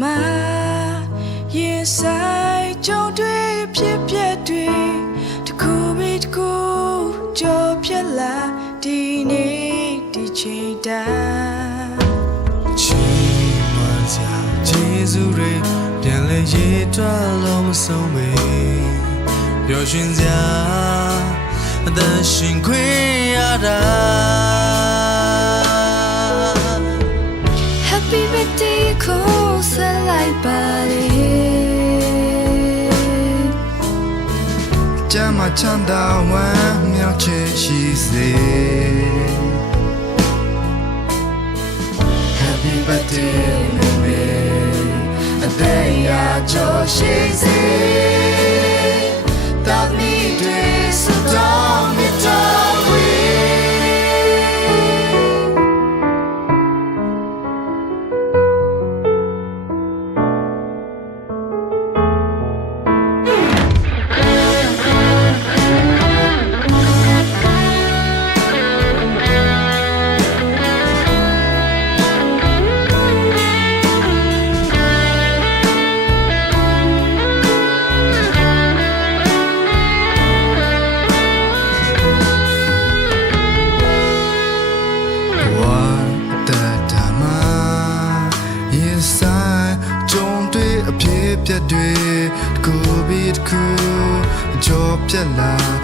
မှာရင်ဆိုင်ကြုံတွေ့ဖြစ်ပျက်တွေတစ်ခုပြီးတစ်ခုကြော်ဖြတ်လာဒီနေ့ဒီချိန်တိုင်းချီးမွမ်းစရာကျေးဇူးတွေပြန်လဲရေးတွက်လို့မဆုံးမေပျော်ရွှင်စရာအသက်ရှင်ခွင့်ရတာ Happy birthday ကိုဆက်လိုက်ပါလေကျမချမ်းသာဝမ်းမြောက်ချစ်ရှိစေ Happy birthday baby အသက်ရကျော်ရှိစေတောက်မိတွေစတော့မြတ်တော်ဝေပြတ်တွေတစ်ခုပြီးတစ်ခုကြော်ပြတ်လာ